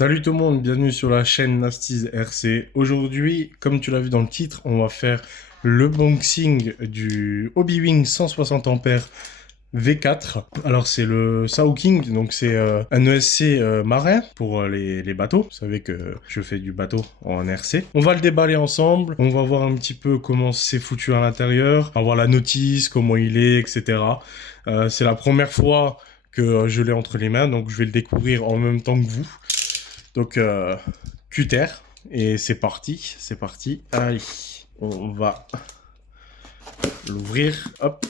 Salut tout le monde, bienvenue sur la chaîne Nasty's RC. Aujourd'hui, comme tu l'as vu dans le titre, on va faire le unboxing du Hobbywing 160 ampères V4. Alors c'est le Sao King, donc c'est un ESC marin pour les bateaux. Vous savez que je fais du bateau en RC. On va le déballer ensemble, on va voir un petit peu comment c'est foutu à l'intérieur, on va voir la notice, comment il est, etc. C'est la première fois que je l'ai entre les mains, donc je vais le découvrir en même temps que vous. Donc, cutter, et c'est parti, c'est parti. Allez, on va l'ouvrir, hop.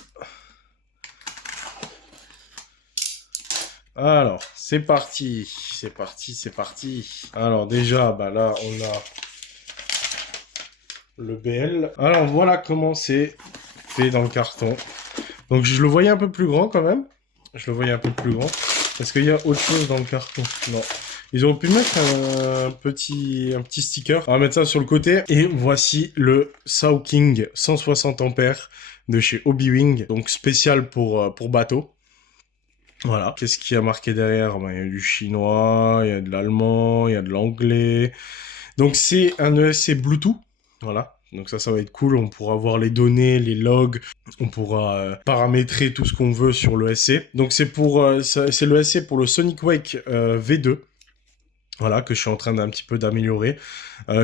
Alors, c'est parti, c'est parti, c'est parti. Alors déjà, bah là, on a le BL. Alors, voilà comment c'est fait dans le carton. Donc, je le voyais un peu plus grand quand même. Je le voyais un peu plus grand. Est-ce qu'il y a autre chose dans le carton? Non. Ils auraient pu mettre un petit sticker. On va mettre ça sur le côté. Et voici le Sao King 160 ampères de chez Hobbywing. Donc spécial pour bateau. Voilà. Qu'est-ce qu'il y a marqué derrière? Ben, il y a du chinois, il y a de l'allemand, il y a de l'anglais. Donc c'est un ESC Bluetooth. Voilà. Donc ça va être cool. On pourra voir les données, les logs. On pourra paramétrer tout ce qu'on veut sur l'ESC. Donc c'est l'ESC pour le Sonic Wake V2. Voilà, que je suis en train d'un petit peu d'améliorer.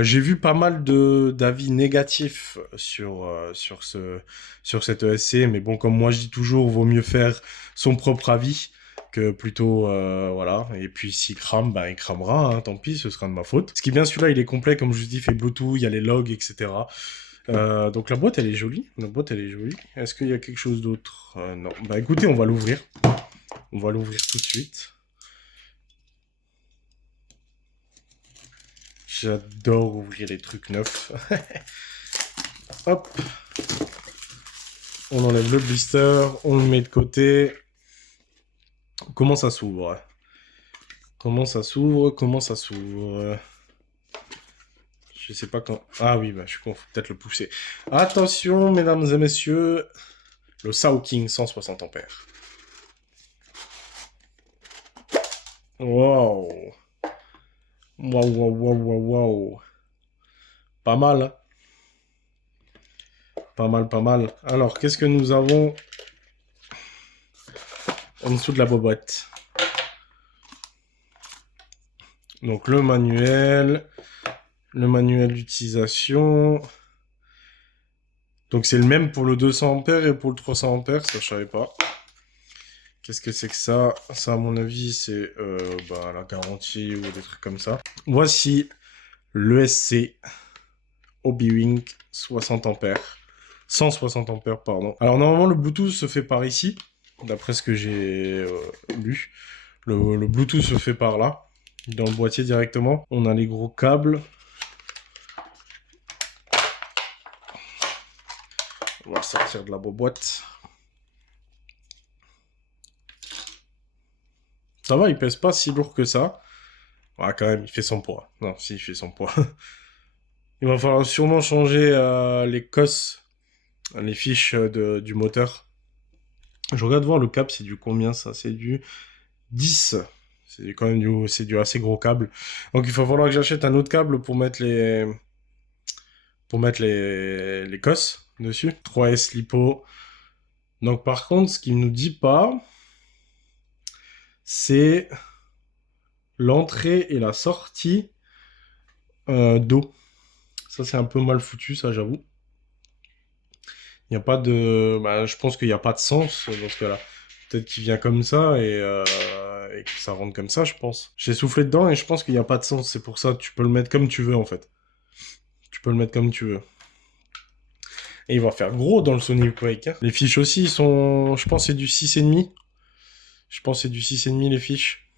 J'ai vu pas mal d'avis négatifs sur cet ESC, mais bon, comme moi je dis toujours, vaut mieux faire son propre avis que plutôt, voilà. Et puis s'il crame, ben il cramera, hein, tant pis, ce sera de ma faute. Ce qui est bien, celui-là, il est complet, comme je vous dis, il fait Bluetooth, il y a les logs, etc. Donc la boîte, elle est jolie. La boîte, elle est jolie. Est-ce qu'il y a quelque chose d'autre? Non. Bah écoutez, on va l'ouvrir. On va l'ouvrir tout de suite. J'adore ouvrir les trucs neufs. Hop. On enlève le blister, on le met de côté. Comment ça s'ouvre? Comment ça s'ouvre? Comment ça s'ouvre? Je sais pas quand... Ah oui, bah, je faut peut-être le pousser. Attention, mesdames et messieurs. Le Sao King 160 ampères. Wow. Waouh, waouh, waouh, waouh, waouh. Pas mal, hein. Pas mal, pas mal. Alors, qu'est-ce que nous avons en dessous de la boîte? Donc, le manuel d'utilisation. Donc, c'est le même pour le 200 ampères et pour le 300 ampères, ça, je savais pas. Qu'est-ce que c'est que ça? Ça, à mon avis, c'est la garantie ou des trucs comme ça. Voici l'ESC Hobbywing 60 ampères. 160 ampères, pardon. Alors, normalement, le Bluetooth se fait par ici, d'après ce que j'ai lu. Le Bluetooth se fait par là, dans le boîtier directement. On a les gros câbles. On va le sortir de la boîte. Ça va, il pèse pas si lourd que ça. Ouais, quand même, il fait son poids. Non, si, il fait son poids. Il va falloir sûrement changer les COS, les fiches du moteur. Je regarde voir le câble, c'est du combien ça? C'est du 10. C'est quand même du assez gros câble. Donc il va falloir que j'achète un autre câble pour mettre les COS dessus. 3S LiPo. Donc par contre, ce qu'il ne nous dit pas, c'est l'entrée et la sortie d'eau. Ça, c'est un peu mal foutu, ça, j'avoue. Il n'y a pas de... Bah, je pense qu'il n'y a pas de sens dans ce cas-là. Peut-être qu'il vient comme ça et que ça rentre comme ça, je pense. J'ai soufflé dedans et je pense qu'il n'y a pas de sens. C'est pour ça que tu peux le mettre comme tu veux, en fait. Tu peux le mettre comme tu veux. Et il va faire gros dans le Sonic Wake, hein. Les fiches aussi, sont... Je pense que c'est du 6,5. Je pense que c'est du 6,5 les fiches.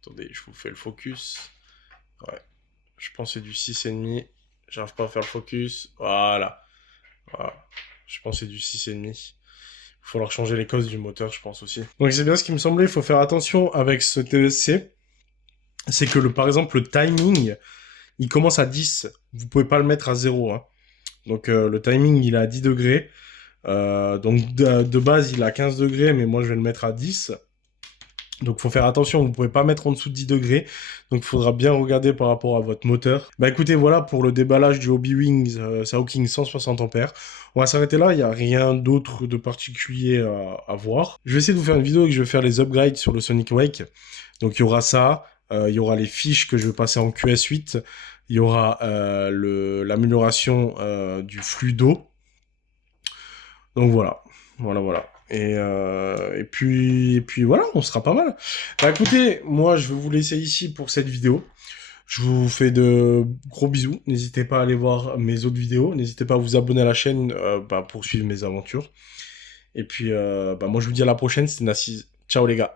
Attendez, je vous fais le focus. Ouais. Je pense que c'est du 6,5. J'arrive pas à faire le focus. Voilà. Voilà. Je pense que c'est du 6,5. Il va falloir changer les causes du moteur, je pense aussi. Donc c'est bien ce qui me semblait. Il faut faire attention avec ce TSC. C'est que, par exemple, le timing, il commence à 10. Vous pouvez pas le mettre à 0. Hein. Donc le timing, il est à 10 degrés. Donc de base, il est à 15 degrés, mais moi, je vais le mettre à 10. Donc, faut faire attention, vous pouvez pas mettre en dessous de 10 degrés. Donc, il faudra bien regarder par rapport à votre moteur. Bah, écoutez, voilà pour le déballage du Hobby Wings King 160 ampères. On va s'arrêter là, il n'y a rien d'autre de particulier à voir. Je vais essayer de vous faire une vidéo et je vais faire les upgrades sur le Sonic Wake. Donc, il y aura ça, il y aura les fiches que je vais passer en QS8, il y aura l'amélioration du flux d'eau. Donc, voilà. Et puis voilà, on sera pas mal. Bah écoutez, moi je vais vous laisser ici pour cette vidéo. Je vous fais de gros bisous. N'hésitez pas à aller voir mes autres vidéos. N'hésitez pas à vous abonner à la chaîne pour suivre mes aventures. Et puis moi je vous dis à la prochaine. C'était Nassis. Ciao les gars.